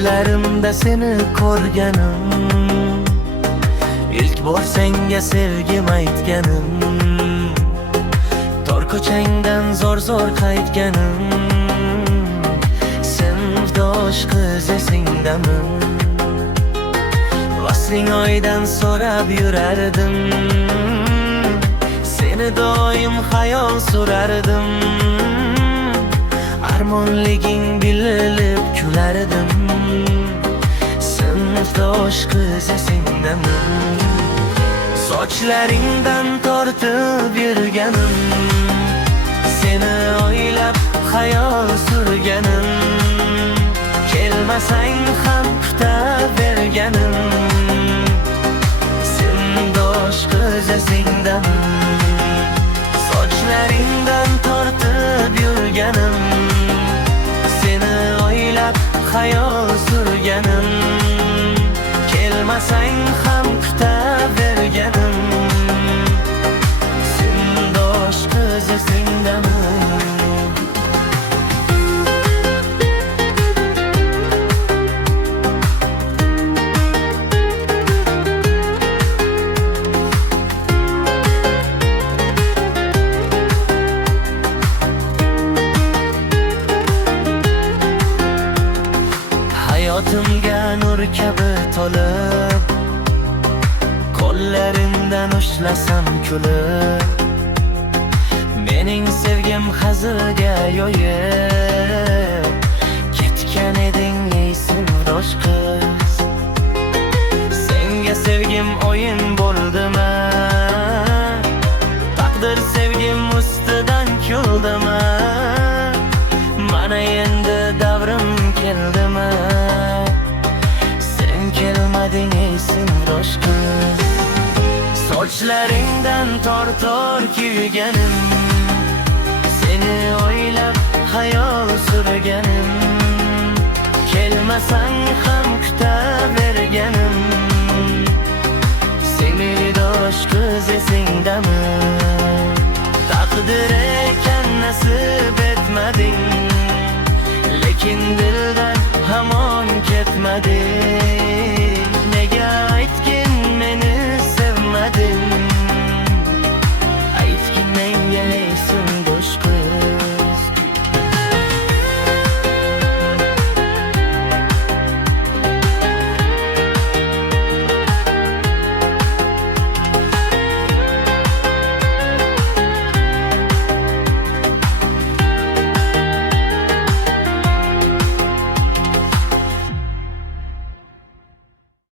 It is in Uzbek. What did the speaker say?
Tushlarimda seni ko'rganim, ilk bor senga sevgim aytganim, tor ko'changdan zo'r qaytganim, sinfdosh qiz esingdami? Vasling oydan so'rab yurardim, seni doim xayol surardim, armonliging bilib kulardim, sinfdosh qiz esingdami? Sochlaringdan tortib yurganim, seni o'ylab xayol surganim, kelmasang ham kutaverganim, sinfdosh qiz esingdami? Sochlaringdan tortib yurganim, seni o'ylab xayol surganim, kelmasang ham kutaverganim, sinfdosh qiz esingdami? Hayotimga nur kabi to'lib, qo'llaringdan ushlasam kulib, mening sevgim hazilga yo'yib ketgan eding ey sinfdosh qiz. Senga sevgim o'yin bo'ldimi? Taqdir sevgim ustidan kuldimi? Mana endi davrim keldimi? Sen kelmading ey sinfdosh qiz. Sochlaringdan tortor kuyganim, seni o'ylab xayol surganim, kelmasang ham kutaverganim, sinfdosh qiz esingdami? Taqdir ekan nasib etmading, lekin dildan hamon ketmading,